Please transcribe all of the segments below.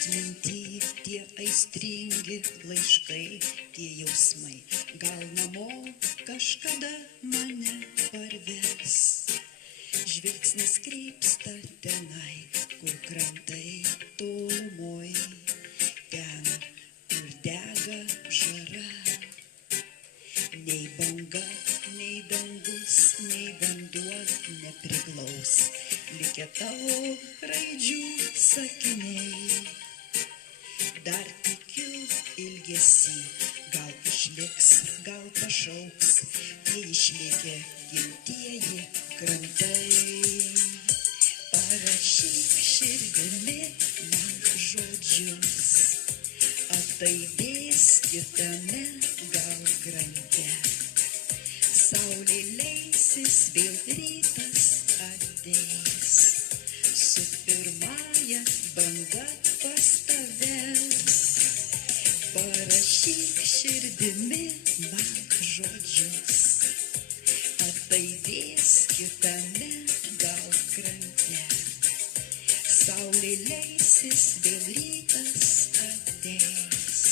Atminty tie aistringi laiškai, tie jausmai, gal namo kažkada mane parves. Žvilgsnis krypsta tenai, kur krantai tolumoj, ten, kur dega žara. Nei banga, nei dangus, nei vanduo nepriglaus, likę tavo raidžių sakiniai. Dar tikiu ilgesį, gal išliks, gal pašauks, tie išlikę gimtieji krantai. Parašyk širdimi man žodžius, ataidės kitame gal krante. Saulė leisis, vėl rytas ateis, su pirmąja banga pas tave. Parašyk širdimi man žodžius, ataidės kitame gal krante. Saulė leisis, vėl rytas ateis,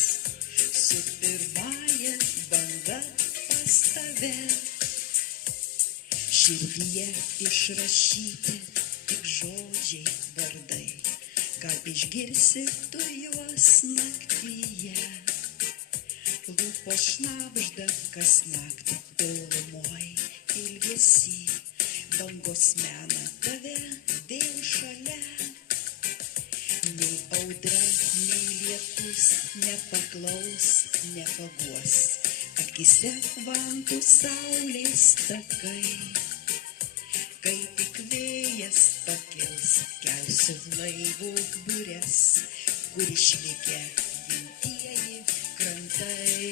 su pirmąja banga pas tave. Širdyje išrašyti tik žodžiai vardai, gal išgirsi tu juos naktyje. Lūpos šnabžda kasnakt tolumoj ilgesį, bangos mena tave vėl šalia. Nei audra, nei lietus nepaklaus, nepaguos, akise vantų saulės takai. Kai tik vėjas pakils, kelsiu laivų bures, kur išlikę gimtieji krantai.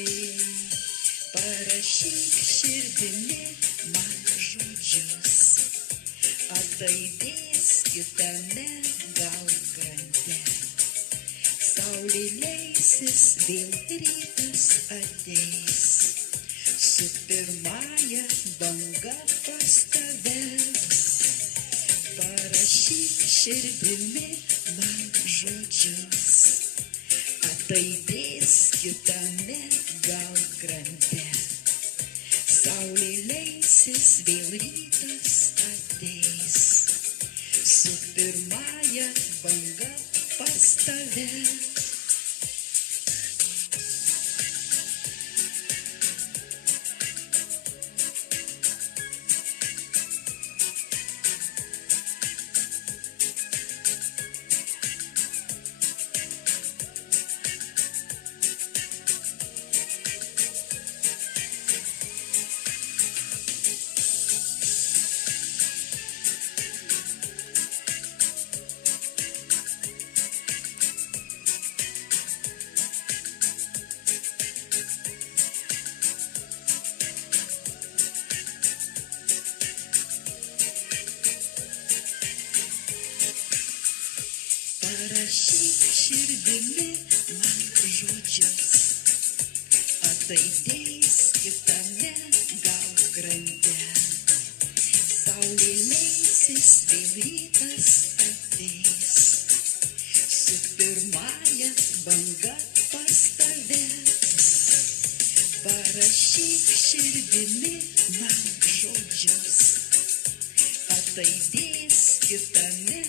Parašyk širdimi man žodžius, ataidės kitame gal krante. Saulė leisis, vėl rytas ateis, su pirmąja banga pas tave. Parašyk širdimi man žodžius, ataidės kitame gal krante. Saulė leisis, vėl rytas ateis, su pirmąja banga pas tave. Parašyk širdimi man žodžius, ataidės kitame gal krante. Saulė leisis, vėl rytas ateis, su pirmąja banga pas tave. Parašyk širdimi man žodžius, ataidės kitame